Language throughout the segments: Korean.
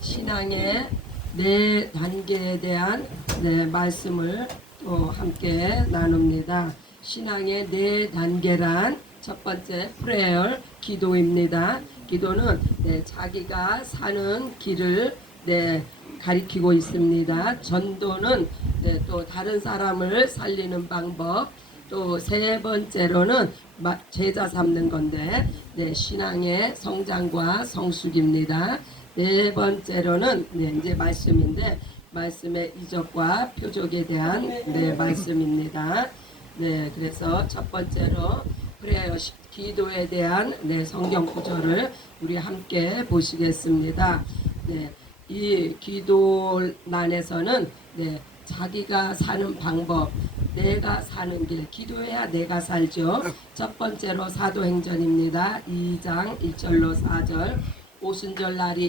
신앙의 네 단계에 대한 말씀을 또 함께 나눕니다. 신앙의 네 단계란 첫 번째 프레열 기도입니다. 기도는 자기가 사는 길을 가리키고 있습니다. 전도는 또 다른 사람을 살리는 방법, 또 세 번째로는 제자 삼는 건데 신앙의 성장과 성숙입니다. 네 번째로는 이제 말씀인데 말씀의 이적과 표적에 대한 말씀입니다. 그래서 첫 번째로 프레어 기도에 대한 성경 구절을 우리 함께 보시겠습니다. 이 기도란에서는 자기가 사는 방법, 내가 사는 길, 기도해야 내가 살죠. 첫 번째로 사도행전입니다. 2장 1절로 4절. 오순절 날이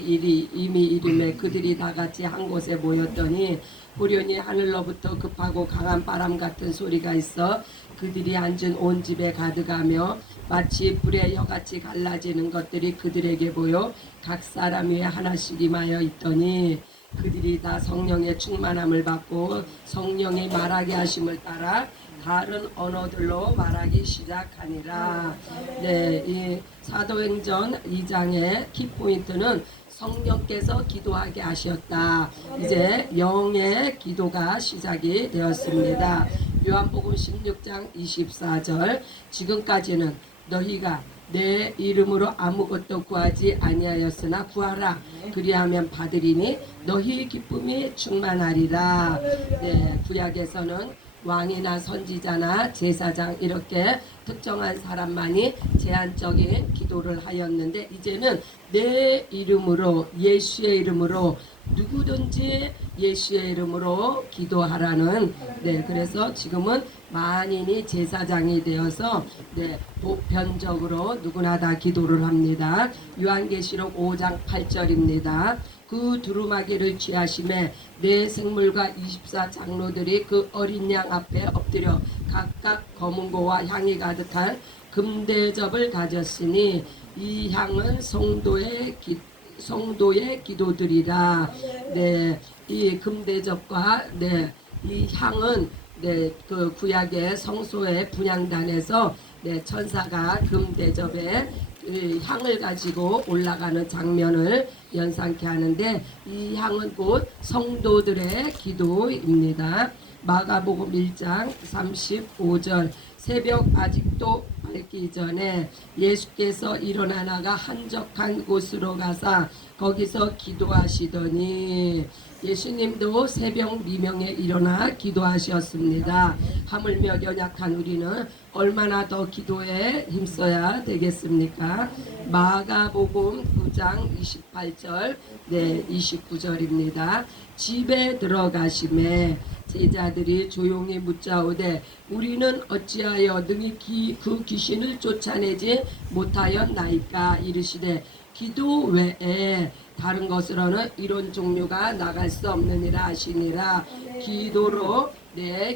이미 이름에 그들이 다 같이 한 곳에 모였더니 후련히 하늘로부터 급하고 강한 바람 같은 소리가 있어 그들이 앉은 온 집에 가득하며 마치 불의 혀같이 갈라지는 것들이 그들에게 보여 각 사람 위에 하나씩 임하여 있더니 그들이 다 성령의 충만함을 받고 성령이 말하게 하심을 따라 다른 언어들로 말하기 시작하니라. 이 사도행전 2장의 키포인트는 성령께서 기도하게 하셨다. 이제 영의 기도가 시작이 되었습니다. 요한복음 16장 24절. 지금까지는 너희가 내 이름으로 아무것도 구하지 아니하였으나 구하라. 그리하면 받으리니 너희 기쁨이 충만하리라. 구약에서는 왕이나 선지자나 제사장 이렇게 특정한 사람만이 제한적인 기도를 하였는데 이제는 내 이름으로 예수의 이름으로 누구든지 예수의 이름으로 기도하라는 그래서 지금은 만인이 제사장이 되어서 보편적으로 누구나 다 기도를 합니다. 요한계시록 5장 8절입니다. 그 두루마기를 취하심에 네 생물과 24장로들이 그 어린 양 앞에 엎드려 각각 검은고와 향이 가득한 금대접을 가졌으니 이 향은 성도의 기도들이라. 이 금대접과 이 향은 그 구약의 성소의 분향단에서 천사가 금대접에 향을 가지고 올라가는 장면을 연상케 하는데 이 향은 곧 성도들의 기도입니다. 마가복음 1장 35절. 새벽 아직도 밝기 전에 예수께서 일어나다가 한적한 곳으로 가사 거기서 기도하시더니 예수님도 새벽 미명에 일어나 기도하셨습니다. 하물며 연약한 우리는 얼마나 더 기도에 힘써야 되겠습니까? 마가복음 9장 28절 29절입니다. 집에 들어가심에 제자들이 조용히 묻자오되 우리는 어찌하여 능히 그 귀신을 쫓아내지 못하였나이까. 이르시되 기도 외에 다른 것으로는 이런 종류가 나갈 수 없느니라 하시니라. 기도로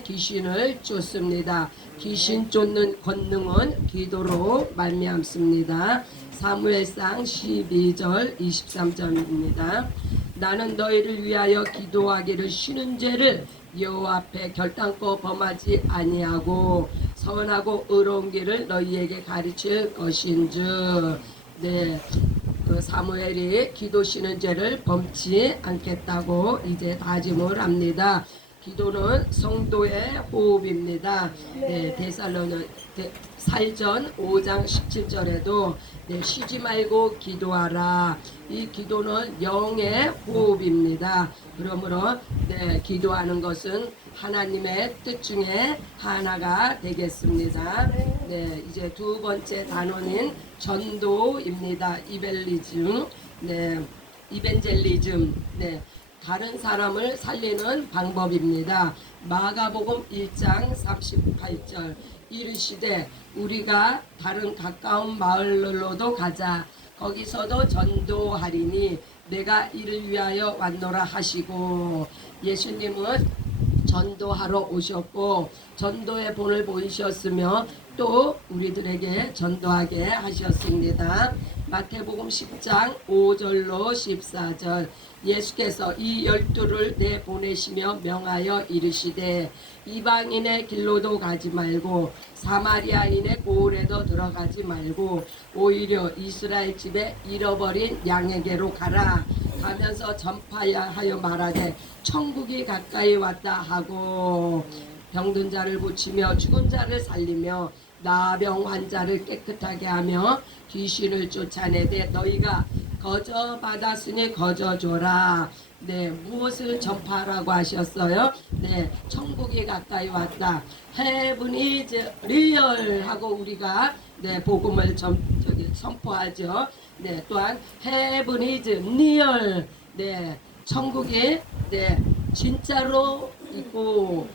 귀신을 쫓습니다. 귀신 쫓는 권능은 기도로 말미암습니다. 사무엘상 12절 23절입니다. 나는 너희를 위하여 기도하기를 쉬는 죄를 여호와 앞에 결단코 범하지 아니하고 선하고 의로운 길을 너희에게 가르칠 것인즉. 그 사무엘이 기도 쉬는 죄를 범치 않겠다고 이제 다짐을 합니다. 기도는 성도의 호흡입니다. 살전 5장 17절에도 쉬지 말고 기도하라. 이 기도는 영의 호흡입니다. 그러므로 기도하는 것은 하나님의 뜻 중에 하나가 되겠습니다. 이제 두 번째 단원인 전도입니다. 이벤젤리즘. 다른 사람을 살리는 방법입니다. 마가복음 1장 38절. 이르시되 우리가 다른 가까운 마을로도 가자. 거기서도 전도하리니 내가 이를 위하여 왔노라 하시고. 예수님은 전도하러 오셨고 전도의 본을 보이셨으며 또 우리들에게 전도하게 하셨습니다. 마태복음 10장 5절로 14절. 예수께서 이 12를 내보내시며 명하여 이르시되 이방인의 길로도 가지 말고 사마리아인의 고을에도 들어가지 말고 오히려 이스라엘 집에 잃어버린 양에게로 가라. 가면서 전파하여 말하되 천국이 가까이 왔다 하고 병든 자를 고치며 죽은 자를 살리며 나병 환자를 깨끗하게 하며 귀신을 쫓아내되 너희가 거저 받았으니 거저 줘라. 네, 무엇을 전파하라고 하셨어요? 네, 천국이 가까이 왔다. Heaven is real 하고 우리가 네, 복음을 선포하죠. 네, 또한 Heaven is near. 네, 천국이 네, 진짜로 있고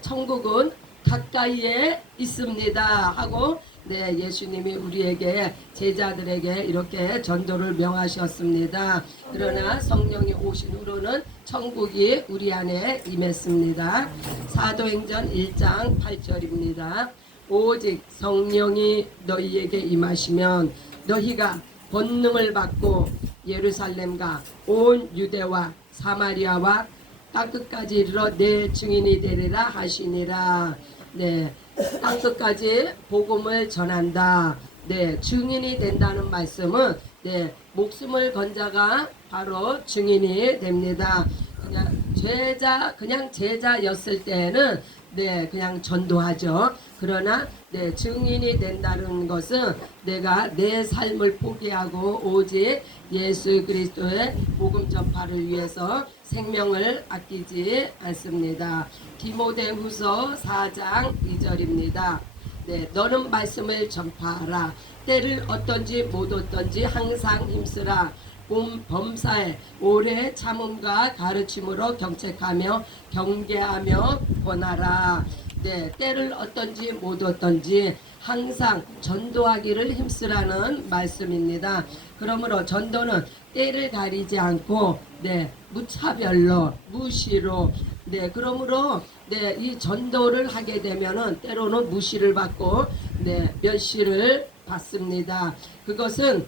천국은 가까이에 있습니다 하고 네, 예수님이 우리에게 제자들에게 이렇게 전도를 명하셨습니다. 그러나 성령이 오신 후로는 천국이 우리 안에 임했습니다. 사도행전 1장 8절입니다. 오직 성령이 너희에게 임하시면 너희가 권능을 받고 예루살렘과 온 유대와 사마리아와 땅끝까지 이르러 내 증인이 되리라 하시니라. 네, 땅끝까지 복음을 전한다. 네, 증인이 된다는 말씀은 네, 목숨을 건 자가 바로 증인이 됩니다. 그냥 제자였을 때는 네, 그냥 전도하죠. 그러나 네, 증인이 된다는 것은 내가 내 삶을 포기하고 오직 예수 그리스도의 복음 전파를 위해서 생명을 아끼지 않습니다. 디모데후서 4장 2절입니다. 네, 너는 말씀을 전파하라. 때를 어떤지 못 어떤지 항상 힘쓰라. 범사에 오래 참음과 가르침으로 경책하며 경계하며 권하라. 네, 때를 어떤지 못 어떤지 항상 전도하기를 힘쓰라는 말씀입니다. 그러므로 전도는 때를 가리지 않고 네, 무차별로 무시로 네, 그러므로 네, 이 전도를 하게 되면은 때로는 무시를 받고 네, 멸시를 받습니다. 그것은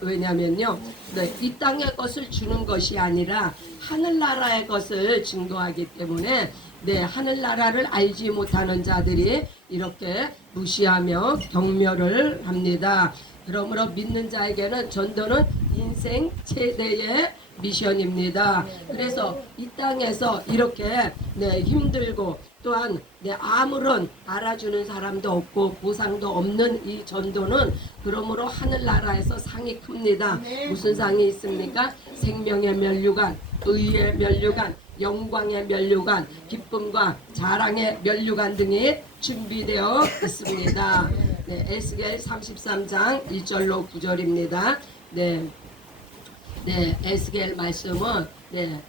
왜냐면요, 네, 이 땅의 것을 주는 것이 아니라 하늘나라의 것을 증거하기 때문에 네, 하늘나라를 알지 못하는 자들이 이렇게 무시하며 경멸을 합니다. 그러므로 믿는 자에게는 전도는 인생 최대의 미션입니다. 그래서 이 땅에서 이렇게 네, 힘들고 또한 네, 아무런 알아주는 사람도 없고 보상도 없는 이 전도는 그러므로 하늘나라에서 상이 큽니다. 무슨 상이 있습니까? 생명의 면류관, 의의 면류관, 영광의 면류관, 기쁨과 자랑의 면류관 등이 준비되어 있습니다. 네, 에스겔 33장 1절로 9절입니다. 네, 에스겔 말씀은 네,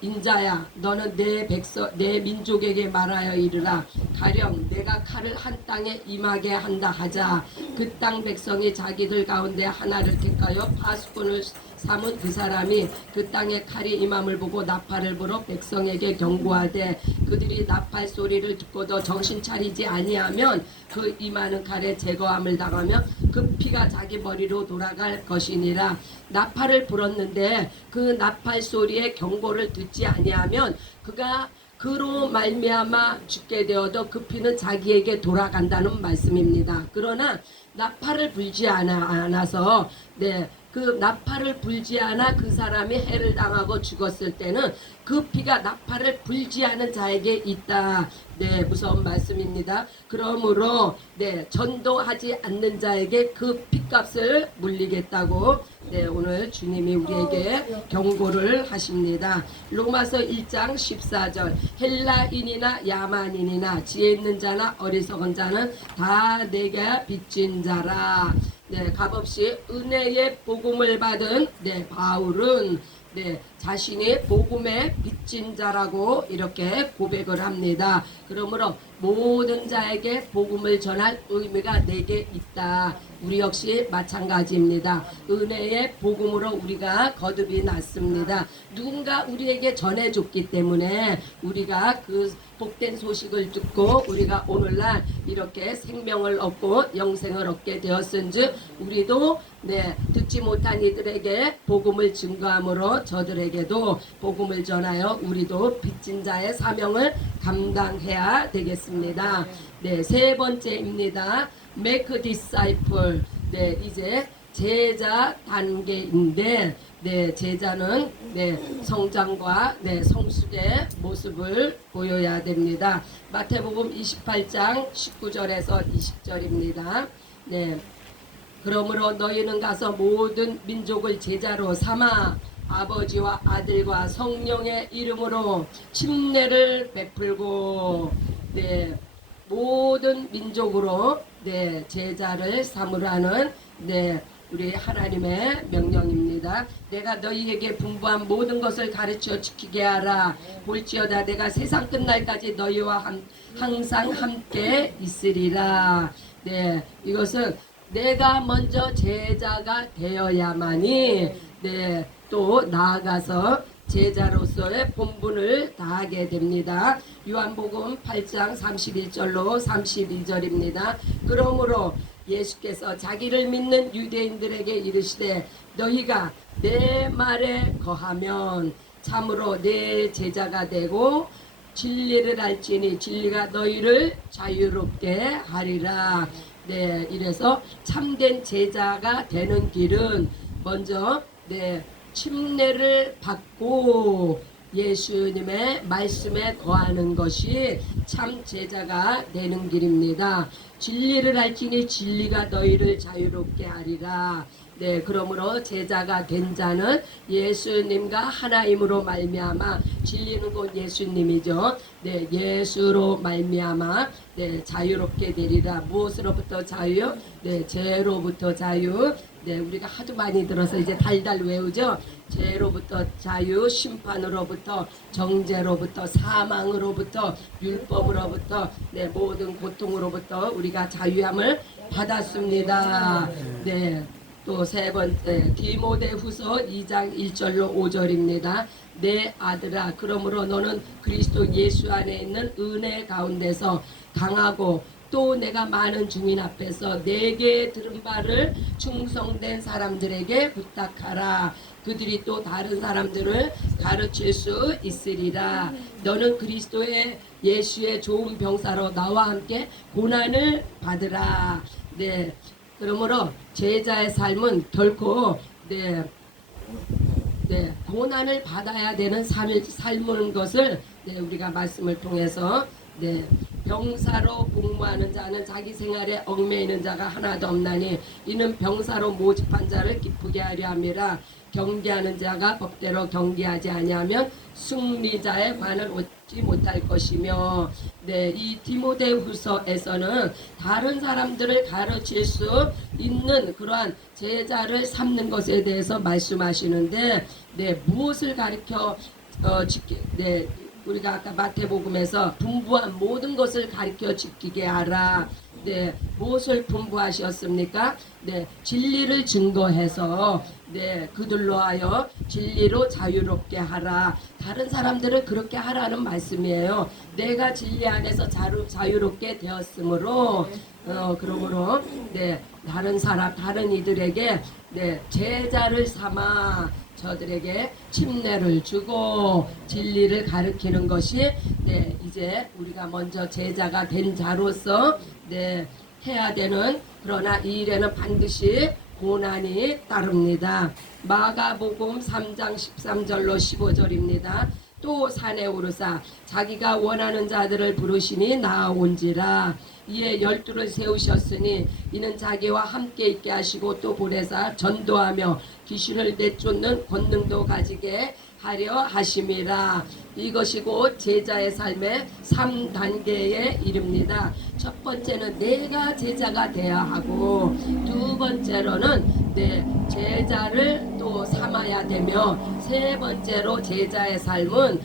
인자야 너는 내 민족에게 말하여 이르라. 가령 내가 칼을 한 땅에 임하게 한다 하자. 그 땅 백성이 자기들 가운데 하나를 택하여 파수꾼을 삼은 그 사람이 그 땅에 칼이 임함을 보고 나팔을 불어 백성에게 경고하되 그들이 나팔 소리를 듣고도 정신 차리지 아니하면 그 임하는 칼에 제거함을 당하며 그 피가 자기 머리로 돌아갈 것이니라. 나팔을 불었는데 그 나팔 소리에 경고를 듣지 아니하면 그가 그로 말미암아 죽게 되어도 그 피는 자기에게 돌아간다는 말씀입니다. 그러나 나팔을 불지 않아서 네, 그 나팔을 불지 않아 그 사람이 해를 당하고 죽었을 때는 그 피가 나팔을 불지 않은 자에게 있다. 네, 무서운 말씀입니다. 그러므로 네, 전도하지 않는 자에게 그 피값을 물리겠다고 네, 오늘 주님이 우리에게 경고를 하십니다. 로마서 1장 14절 헬라인이나 야만인이나 지혜 있는 자나 어리석은 자는 다 내게 빚진 자라. 네, 값없이 은혜의 복음을 받은 네, 바울은 네, 자신이 복음의 빚진 자라고 이렇게 고백을 합니다. 그러므로 모든 자에게 복음을 전할 의미가 내게 있다. 우리 역시 마찬가지입니다. 은혜의 복음으로 우리가 거듭이 났습니다. 누군가 우리에게 전해줬기 때문에 우리가 그 복된 소식을 듣고 우리가 오늘날 이렇게 생명을 얻고 영생을 얻게 되었은즉 우리도 네, 듣지 못한 이들에게 복음을 증거함으로 저들에게도 복음을 전하여 우리도 빚진 자의 사명을 감당해야 되겠습니다. 네, 세 번째입니다. Make disciple. 네, 이제 제자 단계인데, 네, 제자는 네, 성장과 네, 성숙의 모습을 보여야 됩니다. 마태복음 28장 19절에서 20절입니다. 네, 그러므로 너희는 가서 모든 민족을 제자로 삼아 아버지와 아들과 성령의 이름으로 침례를 베풀고, 네, 모든 민족으로 네, 제자를 삼으라는 네, 우리 하나님의 명령입니다. 내가 너희에게 분부한 모든 것을 가르쳐 지키게 하라. 볼지어다 내가 세상 끝날까지 너희와 항상 함께 있으리라. 네, 이것은 내가 먼저 제자가 되어야만이 네, 또 나아가서 제자로서의 본분을 다하게 됩니다. 요한복음 8장 31절로 32절입니다. 그러므로 예수께서 자기를 믿는 유대인들에게 이르시되 너희가 내 말에 거하면 참으로 내 제자가 되고 진리를 알지니 진리가 너희를 자유롭게 하리라. 네, 이래서 참된 제자가 되는 길은 먼저 네, 침례를 받고 예수님의 말씀에 거하는 것이 참 제자가 되는 길입니다. 진리를 알지니 진리가 너희를 자유롭게 하리라. 네, 그러므로 제자가 된 자는 예수님과 하나임으로 말미암아 진리는 곧 예수님이죠. 네, 예수로 말미암아 네, 자유롭게 되리라. 무엇으로부터 자유? 네, 죄로부터 자유. 네, 우리가 하도 많이 들어서 이제 달달 외우죠. 죄로부터 자유, 심판으로부터, 정죄로부터, 사망으로부터, 율법으로부터, 네, 모든 고통으로부터 우리가 자유함을 받았습니다. 네. 또 세 번째 디모데후서 2장 1절로 5절입니다. 내 아들아 그러므로 너는 그리스도 예수 안에 있는 은혜 가운데서 강하고 또 내가 많은 증인 앞에서 내게 들은 바를 충성된 사람들에게 부탁하라. 그들이 또 다른 사람들을 가르칠 수 있으리라. 너는 그리스도의 예수의 좋은 병사로 나와 함께 고난을 받으라. 네. 그러므로 제자의 삶은 결코 네, 고난을 받아야 되는 삶인 것을 네, 우리가 말씀을 통해서 네, 병사로 복무하는 자는 자기 생활에 얽매이는 자가 하나도 없나니 이는 병사로 모집한 자를 기쁘게 하려 함이라. 경계하는 자가 법대로 경계하지 아니하면 승리자의 관을 얻지 못할 것이며. 네, 이 디모데후서에서는 다른 사람들을 가르칠 수 있는 그러한 제자를 삼는 것에 대해서 말씀하시는데 네, 무엇을 가르쳐 네, 우리가 아까 마태복음에서 분부한 모든 것을 가르쳐 지키게 하라. 네, 무엇을 분부하셨습니까? 네, 진리를 증거해서 네, 그들로 하여 진리로 자유롭게 하라. 다른 사람들을 그렇게 하라는 말씀이에요. 내가 진리 안에서 자유롭게 되었으므로 그러므로 네, 다른 이들에게 네, 제자를 삼아 저들에게 침례를 주고 진리를 가르치는 것이 네, 이제 우리가 먼저 제자가 된 자로서 네, 해야 되는, 그러나 이 일에는 반드시 고난이 따릅니다. 마가복음 3장 13절로 15절입니다. 또 산에 오르사 자기가 원하는 자들을 부르시니 나아온지라. 이에 12를 세우셨으니 이는 자기와 함께 있게 하시고 또 보내사 전도하며 귀신을 내쫓는 권능도 가지게 하려 하심이라. 이것이 곧 제자의 삶의 3단계에 이릅니다. 첫 번째는 내가 제자가 되어야 하고, 두 번째로는 내 제자를 또 삼아야 되며, 세 번째로 제자의 삶은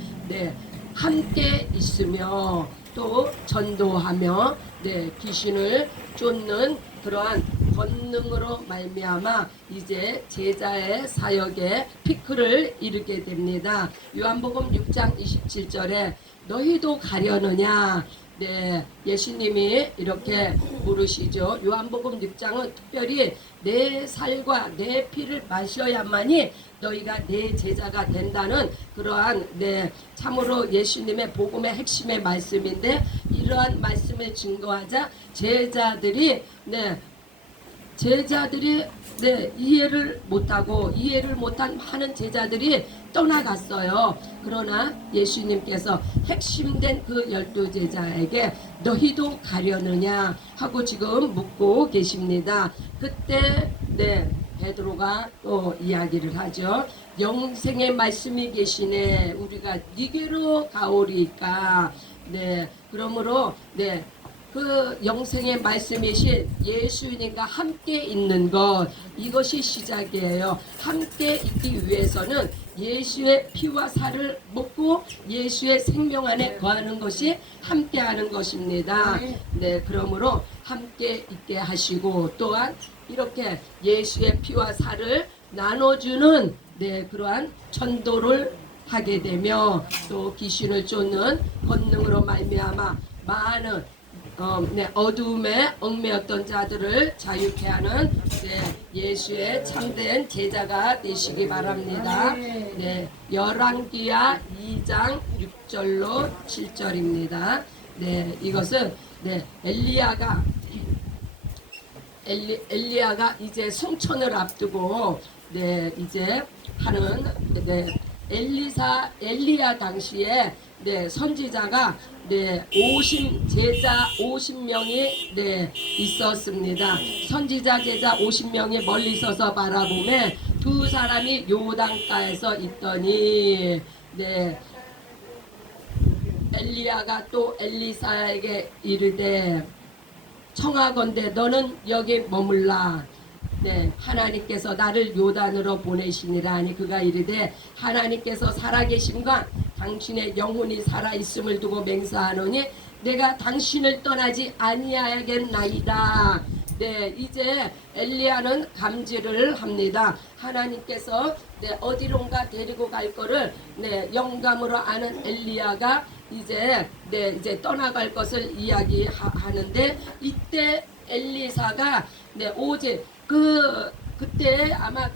함께 있으며 또 전도하며 귀신을 쫓는 그러한 권능으로 말미암아 이제 제자의 사역에 피크를 이르게 됩니다. 요한복음 6장 27절에 너희도 가려느냐, 네, 예수님이 이렇게 물으시죠. 요한복음 6장은 특별히 내 살과 내 피를 마셔야만이 너희가 내 제자가 된다는 그러한 참으로 예수님의 복음의 핵심의 말씀인데, 이러한 말씀을 증거하자 제자들이 이해를 못한 많은 제자들이 떠나갔어요. 그러나 예수님께서 핵심된 그 12제자에게 너희도 가려느냐 하고 지금 묻고 계십니다. 그때 베드로가 또 이야기를 하죠. 영생의 말씀이 계시네. 우리가 니게로 가오리까. 그러므로 그 영생의 말씀이신 예수님과 함께 있는 것, 이것이 시작이에요. 함께 있기 위해서는 예수의 피와 살을 먹고 예수의 생명 안에 거하는 것이 함께하는 것입니다. 그러므로 함께 있게 하시고, 또한 이렇게 예수의 피와 살을 나눠주는 그러한 전도를 하게 되며, 또 귀신을 쫓는 권능으로 말미암아 많은 어두움에 얽매였던 자들을 자유케 하는 예수의 참된 제자가 되시기 바랍니다. 열왕기하 2장 6절로 7절입니다. 이것은 엘리야가 이제 승천을 앞두고 이제 하는 엘리야 당시에 선지자가 제자 50명이 있었습니다. 선지자 제자 50명이 멀리 서서 바라보매 두 사람이 요단가에서 있더니 엘리야가 또 엘리사에게 이르되 청하건대 너는 여기 머물라. 하나님께서 나를 요단으로 보내시니라 하니 그가 이르되 하나님께서 살아계심과 당신의 영혼이 살아있음을 두고 맹세하노니 내가 당신을 떠나지 아니하겠나이다. 이제 엘리야는 감지를 합니다. 하나님께서 어디론가 데리고 갈 거를 영감으로 아는 엘리야가 이제 떠나갈 것을 이야기하는데, 이때 엘리사가 오직 그때 아마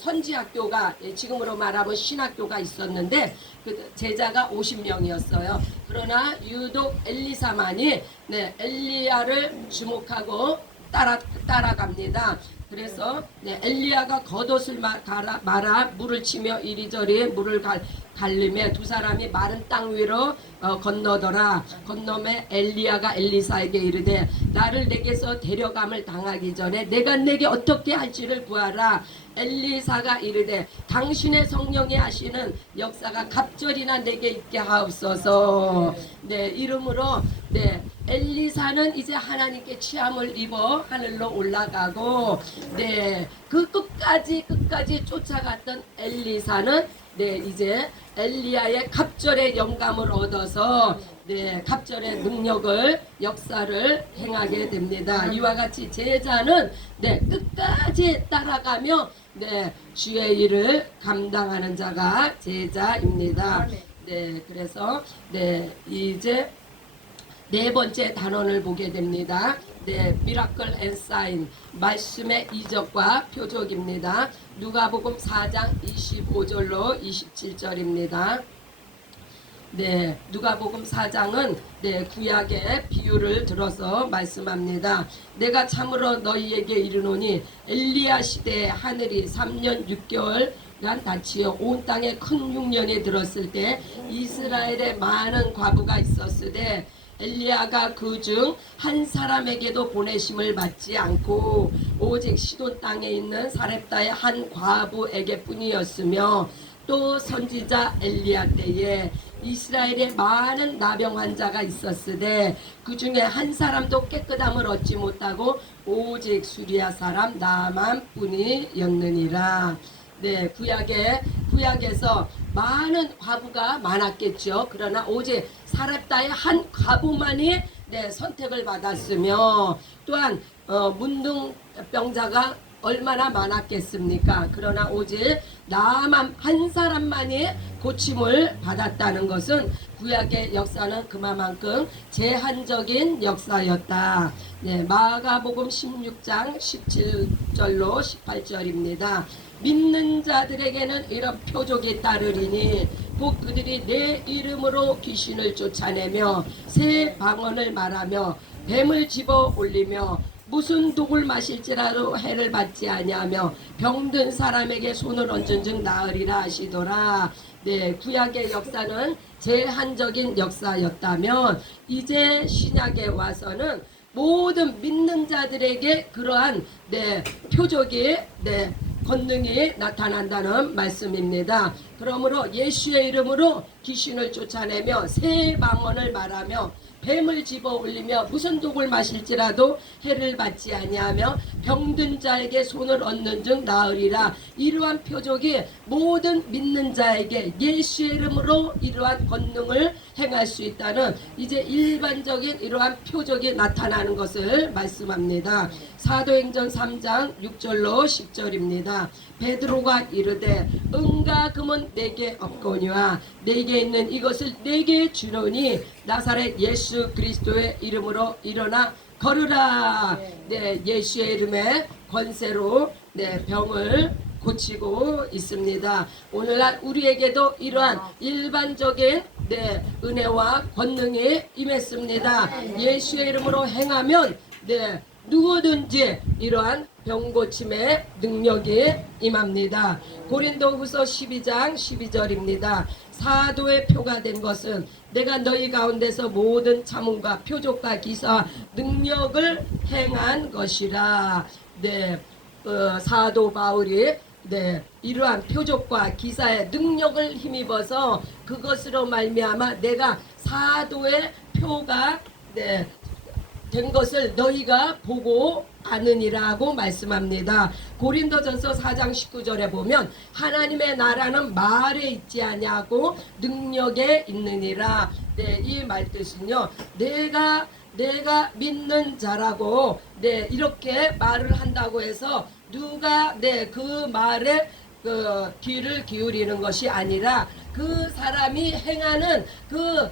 선지학교가 지금으로 말하면 신학교가 있었는데 그 제자가 50명이었어요. 그러나 유독 엘리사만이 엘리야를 주목하고 따라갑니다. 그래서 엘리야가 겉옷을 말아 물을 치며 이리저리 물을 갈리며 두 사람이 마른 땅 위로 건너더라. 건너매 엘리야가 엘리사에게 이르되 나를 내게서 데려감을 당하기 전에 내가 내게 어떻게 할지를 구하라. 엘리사가 이르되 당신의 성령이 하시는 역사가 갑절이나 내게 있게 하옵소서. 이름으로 엘리사는 이제 하나님께 취함을 입어 하늘로 올라가고 그 끝까지 쫓아갔던 엘리사는 이제 엘리야의 갑절의 영감을 얻어서 갑절의 능력을 역사를 행하게 됩니다. 이와 같이 제자는 끝까지 따라가며 주의 일을 감당하는 자가 제자입니다. 그래서 이제 네 번째 단원을 보게 됩니다. 미라클 앤 사인, 말씀의 이적과 표적입니다. 누가복음 4장 25절로 27절입니다. 누가복음 4장은 구약의 비유를 들어서 말씀합니다. 내가 참으로 너희에게 이르노니 엘리야 시대에 하늘이 3년 6개월간 닫히어 온 땅에 큰 흉년이 들었을 때 이스라엘에 많은 과부가 있었으되 엘리야가 그중 한 사람에게도 보내심을 받지 않고 오직 시돈 땅에 있는 사렙다의 한 과부에게 뿐이었으며, 또 선지자 엘리야 때에 이스라엘에 많은 나병 환자가 있었으되 그 중에 한 사람도 깨끗함을 얻지 못하고 오직 수리아 사람 나만 뿐이었느니라. 구약에서 많은 과부가 많았겠죠. 그러나 오직 사렙다의 한 과부만이 선택을 받았으며, 또한 문둥병자가 얼마나 많았겠습니까? 그러나 오직 나만 한 사람만이 고침을 받았다는 것은 구약의 역사는 그만큼 제한적인 역사였다. 네, 마가복음 16장 17절로 18절입니다. 믿는 자들에게는 이런 표적이 따르리니 곧 그들이 내 이름으로 귀신을 쫓아내며 새 방언을 말하며 뱀을 집어 올리며 무슨 독을 마실지라도 해를 받지 아니하며 병든 사람에게 손을 얹은 즉 나으리라 하시더라. 네, 구약의 역사는 제한적인 역사였다면 이제 신약에 와서는 모든 믿는 자들에게 그러한 표적이 권능이 나타난다는 말씀입니다. 그러므로 예수의 이름으로 귀신을 쫓아내며 새 방언을 말하며 뱀을 집어 올리며 무슨 독을 마실지라도 해를 받지 아니하며 병든 자에게 손을 얹는 즉 나으리라. 이러한 표적이 모든 믿는 자에게 예수의 이름으로 이러한 권능을 행할 수 있다는 이제 일반적인 이러한 표적이 나타나는 것을 말씀합니다. 사도행전 3장 6절로 10절입니다. 베드로가 이르되 은과 금은 내게 없거니와 내게 있는 이것을 내게 주노니 나사렛 예수 그리스도의 이름으로 일어나 걸으라. 네, 예수의 이름의 권세로 병을 고치고 있습니다. 오늘날 우리에게도 이러한 일반적인 은혜와 권능이 임했습니다. 예수의 이름으로 행하면 누구든지 이러한 병고침의 능력이 임합니다. 고린도후서 12장 12절입니다. 사도의 표가 된 것은 내가 너희 가운데서 모든 참음과 표적과 기사 능력을 행한 것이라. 사도 바울이 이러한 표적과 기사의 능력을 힘입어서 그것으로 말미암아 내가 사도의 표가 된 것을 너희가 보고 아느니라고 말씀합니다. 고린도전서 4장 19절에 보면 하나님의 나라는 말에 있지 아니하고 능력에 있느니라. 이 말뜻은요, 내가 믿는 자라고 이렇게 말을 한다고 해서 누가 그 말에 귀를 기울이는 것이 아니라 그 사람이 행하는 그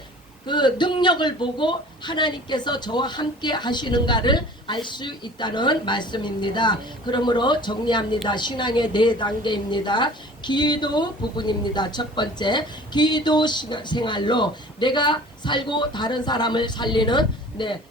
능력을 보고 하나님께서 저와 함께 하시는가를 알 수 있다는 말씀입니다. 그러므로 정리합니다. 신앙의 4단계입니다. 기도 부분입니다. 첫 번째, 기도 생활로 내가 살고 다른 사람을 살리는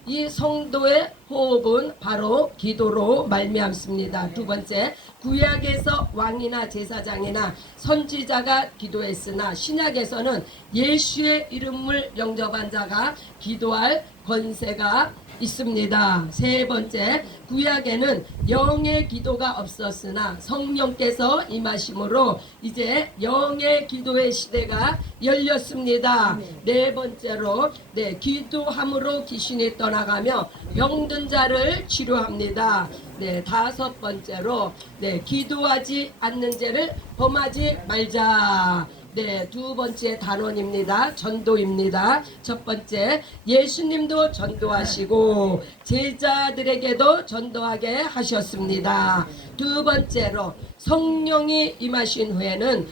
이 성도의 호흡은 바로 기도로 말미암습니다. 두 번째, 구약에서 왕이나 제사장이나 선지자가 기도했으나 신약에서는 예수의 이름을 영접한 자가 기도할 권세가 있습니다. 세 번째, 구약에는 영의 기도가 없었으나 성령께서 임하심으로 이제 영의 기도의 시대가 열렸습니다. 네 번째로 기도함으로 귀신이 떠나가며 병든 자를 치료합니다. 다섯 번째로 기도하지 않는 죄를 범하지 말자. 두 번째 단원입니다. 전도입니다. 첫 번째, 예수님도 전도하시고 제자들에게도 전도하게 하셨습니다. 두 번째로 성령이 임하신 후에는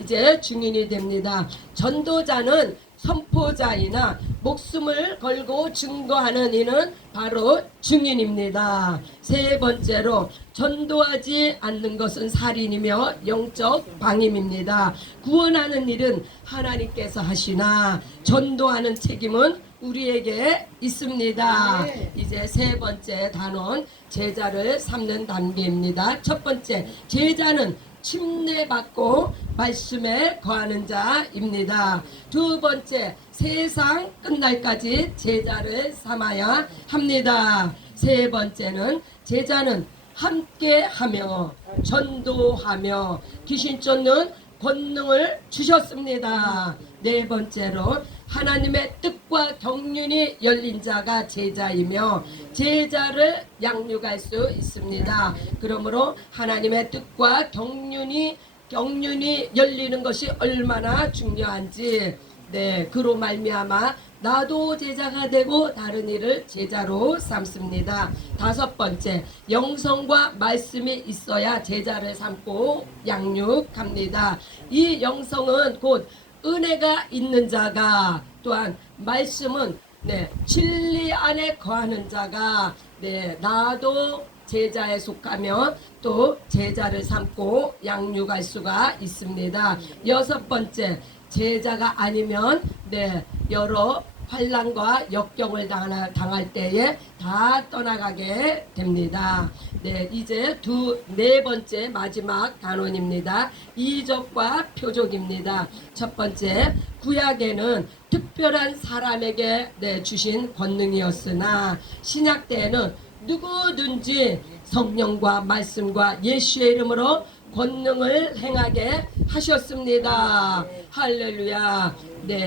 이제 증인이 됩니다. 전도자는 선포자이나 목숨을 걸고 증거하는 이는 바로 증인입니다. 세 번째로 전도하지 않는 것은 살인이며 영적 방임입니다. 구원하는 일은 하나님께서 하시나 전도하는 책임은 우리에게 있습니다. 이제 세 번째 단원, 제자를 삼는 단계입니다. 첫 번째, 제자는 침례받고 말씀에 거하는 자입니다. 두 번째, 세상 끝날까지 제자를 삼아야 합니다. 세 번째는 제자는 함께하며 전도하며 귀신 쫓는 권능을 주셨습니다. 네 번째로 하나님의 뜻과 경륜이 열린 자가 제자이며 제자를 양육할 수 있습니다. 그러므로 하나님의 뜻과 경륜이 열리는 것이 얼마나 중요한지 네, 그로 말미암아 나도 제자가 되고 다른 이를 제자로 삼습니다. 다섯 번째, 영성과 말씀이 있어야 제자를 삼고 양육합니다. 이 영성은 곧 은혜가 있는 자가, 또한 말씀은 네, 진리 안에 거하는 자가 나도 제자에 속하며 또 제자를 삼고 양육할 수가 있습니다. 여섯 번째, 제자가 아니면 여러 환난과 역경을 당할 때에 다 떠나가게 됩니다. 이제 네 번째 마지막 단원입니다. 이적과 표적입니다. 첫 번째, 구약에는 특별한 사람에게 주신 권능이었으나 신약 때에는 누구든지 성령과 말씀과 예수의 이름으로 권능을 행하게 하셨습니다. 할렐루야.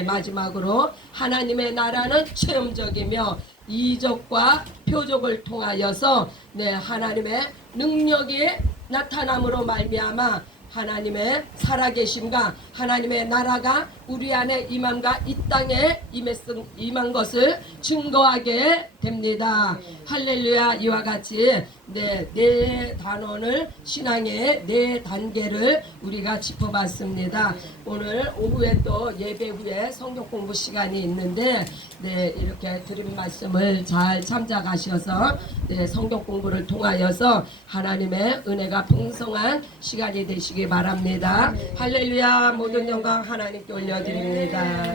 마지막으로 하나님의 나라는 체험적이며 이적과 표적을 통하여서 하나님의 능력이 나타남으로 말미암아 하나님의 살아계심과 하나님의 나라가 우리 안에 임함과 이 땅에 임한 것을 증거하게 됩니다. 할렐루야. 이와 같이 네 단원을, 신앙의 네 단계를 우리가 짚어봤습니다. 오늘 오후에 또 예배 후에 성경 공부 시간이 있는데 이렇게 드린 말씀을 잘 참작하셔서 성경 공부를 통하여서 하나님의 은혜가 풍성한 시간이 되시기 바랍니다. 할렐루야. 모든 영광 하나님께 올려드립니다.